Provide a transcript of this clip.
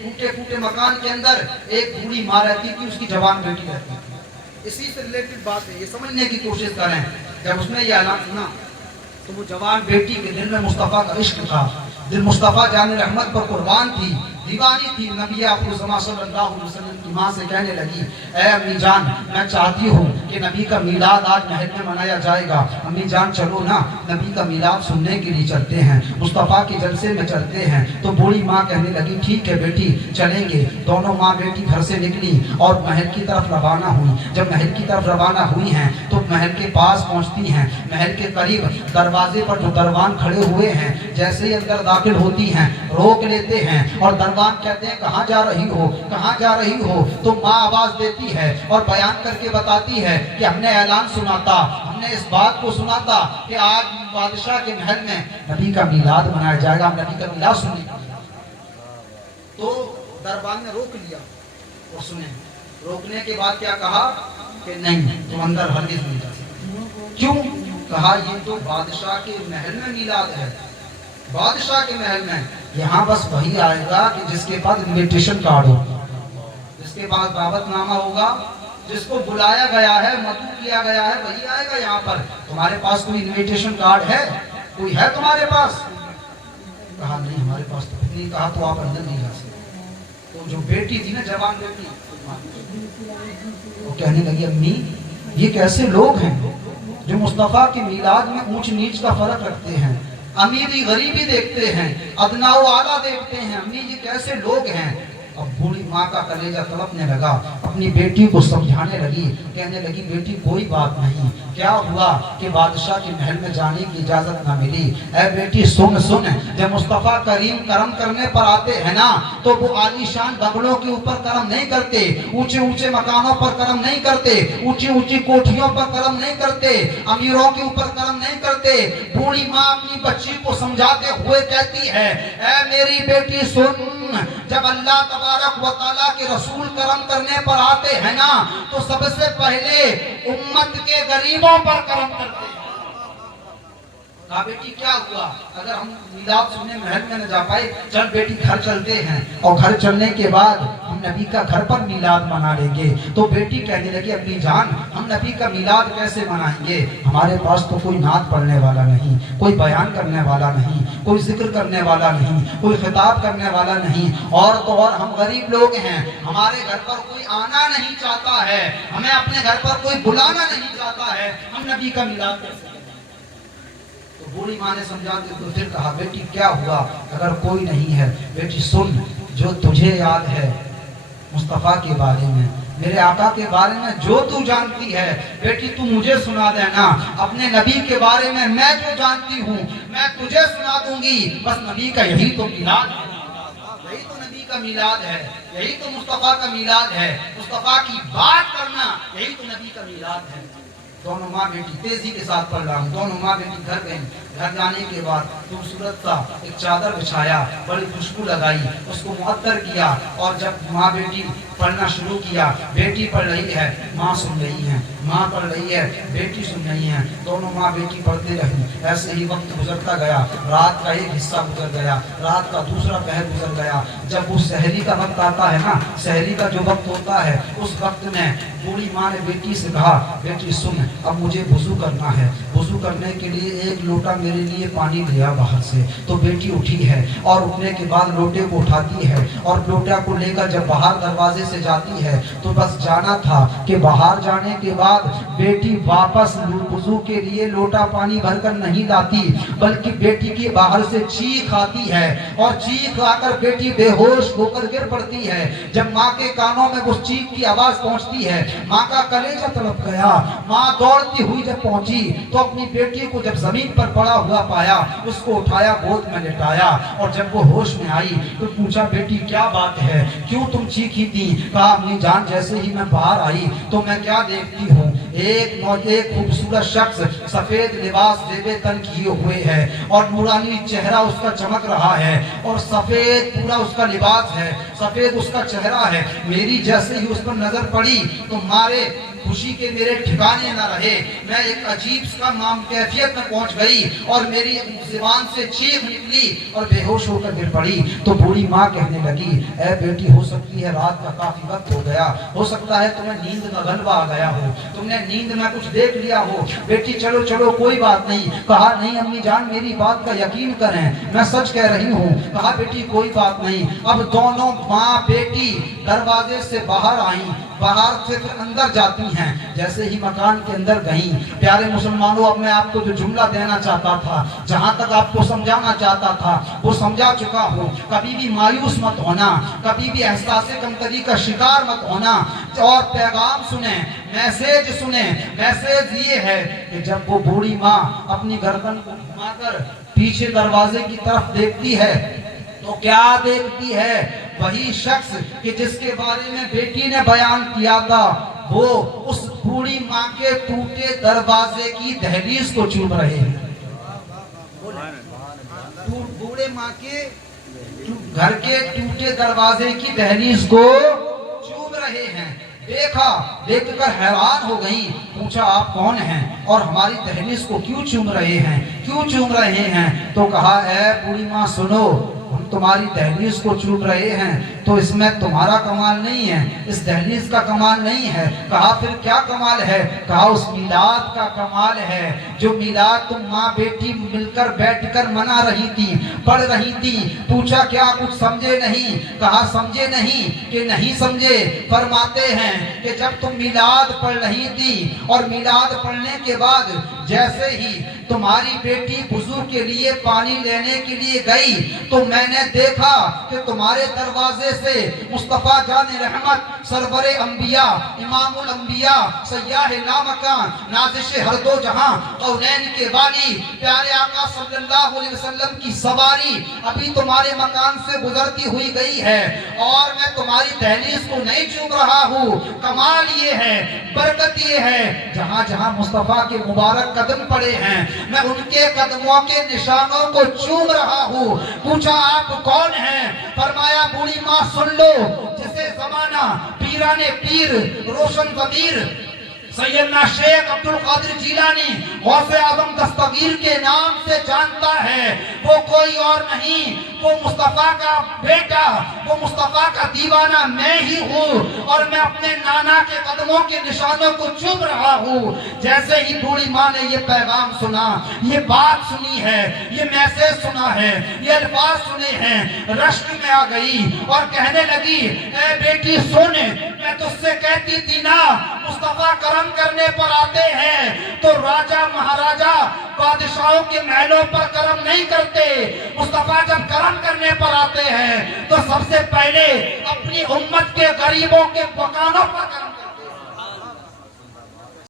टूटे फूटे मकान के अंदर एक बूढ़ी माँ रहती थी, उसकी जवान बेटी रहती थी। इसी से रिलेटेड बात है, ये समझने की कोशिश करें। जब उसने ये ऐलान सुना तो वो जवान बेटी के दिल में मुस्तफ़ा का इश्क था, दिल मुस्तफ़ा जान रहमत पर कुर्बान थी, दीवानी थी। नबी सल्लल्लाहु अलैहि वसल्लम की माँ से कहने लगी, ऐ अम्मी जान, मैं चाहती हूँ कि नबी का मीलाद आज महल में मनाया जाएगा। अम्मी जान चलो ना, नबी का मीलाद सुनने के लिए चलते हैं, मुस्तफ़ा के जलसे में चलते हैं। तो बूढ़ी माँ कहने लगी, ठीक है बेटी चलेंगे। दोनों माँ बेटी घर से निकली और महल की तरफ रवाना हुई। जब महल की तरफ रवाना हुई हैं तो महल के पास पहुँचती हैं। महल के करीब दरवाजे पर जो दरबान खड़े हुए हैं, जैसे ही अंदर दाखिल होती हैं रोक लेते हैं और दरबान कहते हैं, कहाँ जा रही हो, कहाँ जा रही हो? तो माँ आवाज देती है और बयान करके बताती है कि हमने ऐलान सुना था, हमने इस बात को सुना था कि आज बादशाह के महल में नबी का मीलाद मनाया जाएगा, हम नबी का मीलाद सुनने। तो दरबान ने रोक लिया और सुने। रोकने के बाद क्या कहा कि नहीं, तुम अंदर हरगिज़ नहीं जा सकते। क्यों? कहा ये तो बादशाह के महल में मीलाद है, बादशाह के महल में। यहाँ बस वही आएगा कि जिसके पास इन्विटेशन कार्ड हो, जिसके पास दावतनामा होगा, जिसको बुलाया गया है, मदऊ किया गया है, वही आएगा यहाँ पर। तुम्हारे पास कोई इन्विटेशन कार्ड है? कोई है तुम्हारे पास? कहा नहीं हमारे पास तो नहीं। कहा तो आप अंदर नहीं जा सकते। तो जो बेटी थी ना, जवान बेटी, वो कहने लगी, अम्मी ये कैसे लोग हैं जो मुस्तफ़ा के मीलाद में ऊंच नीच का फर्क रखते हैं, अमीरी गरीबी देखते हैं, अदना व आला देखते हैं। अम्मी ये कैसे लोग हैं? अब बूढ़ी माँ का कलेजा तड़पने लगा, अपनी बेटी को समझाने लगी, कहने लगी, बेटी कोई बात नहीं, क्या हुआ कि बादशाह के महल में जाने की इजाजत ना मिली। ऐ बेटी सुन सुन, जब मुस्तफ़ा करीम करम करने पर आते हैं ना, तो वो आलीशान बंगलों के ऊपर करम नहीं करते, ऊंचे ऊंचे मकानों पर करम नहीं करते, ऊंची ऊंची कोठियों पर करम नहीं करते, अमीरों के ऊपर करम नहीं करते। बूढ़ी माँ अपनी बच्ची को समझाते हुए कहती है, ऐ मेरी बेटी सुन, जब अल्लाह तबारक व तआला के रसूल करम करने पर आते हैं ना, तो सबसे पहले उम्मत के गरीबों पर करम करते हैं। कहा बेटी क्या हुआ, अगर हम मीलाद सुनने महल में न जा पाए, चल बेटी घर चलते हैं और घर चलने के बाद हम नबी का घर पर मीलाद मना लेंगे। तो बेटी कहने लगी, अम्मी जान हम नबी का मीलाद कैसे मनाएंगे? हमारे पास तो कोई नात पढ़ने वाला नहीं, कोई बयान करने वाला नहीं, कोई जिक्र करने वाला नहीं, कोई खिताब करने वाला नहीं, और तो और हम गरीब लोग हैं, हमारे घर पर कोई आना नहीं चाहता है, हमें अपने घर पर कोई बुलाना नहीं चाहता है, हम नबी का मीलाद कैसे? तो बूढ़ी माँ ने समझा के तो फिर कहा, बेटी क्या हुआ, अगर कोई नहीं है, बेटी सुन, जो तुझे याद है मुस्तफ़ा के बारे में, मेरे आका के बारे में जो तू जानती है, बेटी तू मुझे सुना देना। अपने नबी के बारे में मैं जो जानती हूँ मैं तुझे सुना दूंगी। बस नबी का यही तो मीलाद है, यही तो नबी का मीलाद है, यही तो मुस्तफ़ा का मीलाद है। मुस्तफ़ा की बात करना यही तो नबी का मीलाद है। दोनों माँ बेटी तेजी के साथ पढ़ रहा हूँ। दोनों माँ बेटी घर गई। घर जाने के बाद खूबसूरत सा एक चादर बिछाया, बड़ी खुशबू लगाई, उसको मुअत्तर किया, और जब माँ बेटी पढ़ना शुरू किया, बेटी पढ़ रही है, माँ सुन रही है, माँ पढ़ रही है, बेटी सुन रही है, दोनों माँ बेटी पढ़ते रही। ऐसे ही वक्त गुजरता गया, रात का एक हिस्सा गुजर गया, रात का दूसरा पहर गुजर गया। जब वो सहरी का वक्त आता है ना, सहरी का जो वक्त होता है, उस वक्त में बूढ़ी माँ ने बेटी से कहा, बेटी सुन, अब मुझे वुजू करना है, वुजू करने के लिए एक लोटा मेरे लिए पानी लिया बाहर से। तो बेटी उठी है और उठने के बाद लोटे को उठाती है और लोटा को लेकर जब बाहर दरवाजे से जाती है, तो बस जाना था कि बाहर जाने के बाद बेटी वापस वुजू के लिए लोटा पानी भरकर नहीं लाती, बल्कि बेटी की बाहर से चीख आती है और चीख आकर बेटी बेहोश होकर गिर पड़ती है। जब माँ के कानों में उस चीख की आवाज पहुंचती है, माँ का कलेजा तड़प गया। माँ दौड़ती हुई जब पहुंची तो अपनी बेटी को जब जमीन पर पड़ा हुआ पाया, उसको उठाया, गोद में लिटाया, और जब वो होश में आई तो पूछा, बेटी क्या बात है, क्यों तुम चीखी थी? कहा, अपनी जान जैसे ही मैं बाहर आई तो मैं क्या देखती हूँ, एक खूबसूरत शख्स सफेद लिबास देवे तन किए हुए है और नूरानी चेहरा उसका चमक रहा है और सफेद पूरा उसका लिबास है, सफेद उसका चेहरा है। मेरी जैसे ही उस पर नजर पड़ी तो خوشی کے میرے ٹھکانے نہ رہے، میں ایک عجیب کا نام کیفیت میں پہنچ گئی اور میری زبان سے چیخ نکلی اور بے ہوش ہو کر گر پڑی۔ تو بوڑھی ماں کہنے لگی اے بیٹی ہو سکتی ہے رات کا کافی وقت ہو گیا، ہو سکتا ہے تمہیں نیند کا غلبہ آ گیا ہو، تم نے نیند میں کچھ دیکھ لیا ہو، بیٹی چلو چلو کوئی بات نہیں۔ کہا نہیں امی جان میری بات کا یقین کریں، میں سچ کہہ رہی ہوں۔ کہا بیٹی کوئی بات نہیں۔ اب دونوں ماں بیٹی دروازے سے باہر آئیں، باہر سے پھر اندر جاتی ہیں۔ جیسے ہی مکان کے اندر گئیں، پیارے مسلمانوں اب میں آپ کو جو جملہ دینا چاہتا تھا، جہاں تک آپ کو سمجھانا چاہتا تھا وہ سمجھا چکا ہوں۔ کبھی بھی مایوس مت ہونا، کبھی بھی احساس کمتری کا شکار مت ہونا، اور پیغام سنیں، میسیج سنیں۔ میسیج یہ ہے کہ جب وہ بوڑھی ماں اپنی گردن کو گھما کر پیچھے دروازے کی طرف دیکھتی ہے تو کیا دیکھتی ہے؟ وہی شخص کہ جس کے بارے میں بیٹی نے بیان کیا تھا، وہ اس بوڑھی ماں کے ٹوٹے دروازے کی دہلیز کو چوم رہے ہیں۔ بوڑھے ماں کے گھر کے ٹوٹے دروازے کی دہلیز کو چوم رہے ہیں۔ دیکھا، دیکھ کر حیران ہو گئی، پوچھا آپ کون ہیں اور ہماری دہلیز کو کیوں چوم رہے ہیں، کیوں چوم رہے ہیں؟ تو کہا اے بوڑھی ماں سنو، ہم تمہاری دہلیز کو چوم رہے ہیں تو اس میں تمہارا کمال نہیں ہے، اس دہلیز کا کمال نہیں ہے۔ کہا پھر کیا کمال ہے؟ کہا اس میلاد کا کمال ہے، جو میلاد تم ماں بیٹی مل کر بیٹھ کر منا رہی تھی، پڑھ رہی تھی۔ پوچھا کیا کچھ سمجھے نہیں؟ کہا سمجھے نہیں کہ نہیں سمجھے۔ فرماتے ہیں کہ جب تم میلاد پڑھ رہی تھی اور میلاد پڑھنے کے بعد جیسے ہی تمہاری بیٹی وضو کے لیے پانی لینے کے لیے گئی تو میں نے دیکھا کہ تمہارے دروازے سے مصطفیٰ جان رحمت، سرور انبیاء، امام الانبیاء، سیاح لامکان، نازش ہر دو جہاں، کونین کے والی، پیارے آقا صلی اللہ علیہ وسلم کی سواری ابھی تمہارے مکان سے گزرتی ہوئی گئی ہے اور میں تمہاری دہلیز کو نہیں چوم رہا ہوں۔ کمال یہ ہے، برکت یہ ہے، جہاں جہاں مصطفیٰ کے مبارک قدم پڑے ہیں میں ان کے قدموں کے نشانوں کو چوم رہا ہوں۔ پوچھا آپ کون ہیں؟ فرمایا بوڑھی ماں سن لو، جسے زمانہ پیران پیر، روشن ضمیر سیدنا شیخ عبدالقادر جیلانی غوث اعظم دستگیر کے نام سے جانتا ہے، وہ کوئی اور نہیں، وہ مصطفیٰ کا بیٹا، وہ مصطفیٰ کا دیوانہ میں ہی ہوں اور میں اپنے نانا کے قدموں کے نشانوں کو چوم رہا ہوں۔ جیسے ہی بوڑھی ماں نے یہ پیغام سنا، یہ بات سنی ہے، یہ میسیج سنا ہے، یہ الفاظ سنے ہیں، رشک میں آ گئی اور کہنے لگی اے بیٹی سن، میں تجھ سے کہتی تھی نا مصطفیٰ کرم کرنے پر آتے ہیں تو راجہ مہاراجہ بادشاہوں کے محلوں پر کرم نہیں کرتے، مصطفیٰ جب کرم کرنے پر آتے ہیں تو سب سے پہلے اپنی امت کے غریبوں کے مکانوں پر کرم کرتے ہیں۔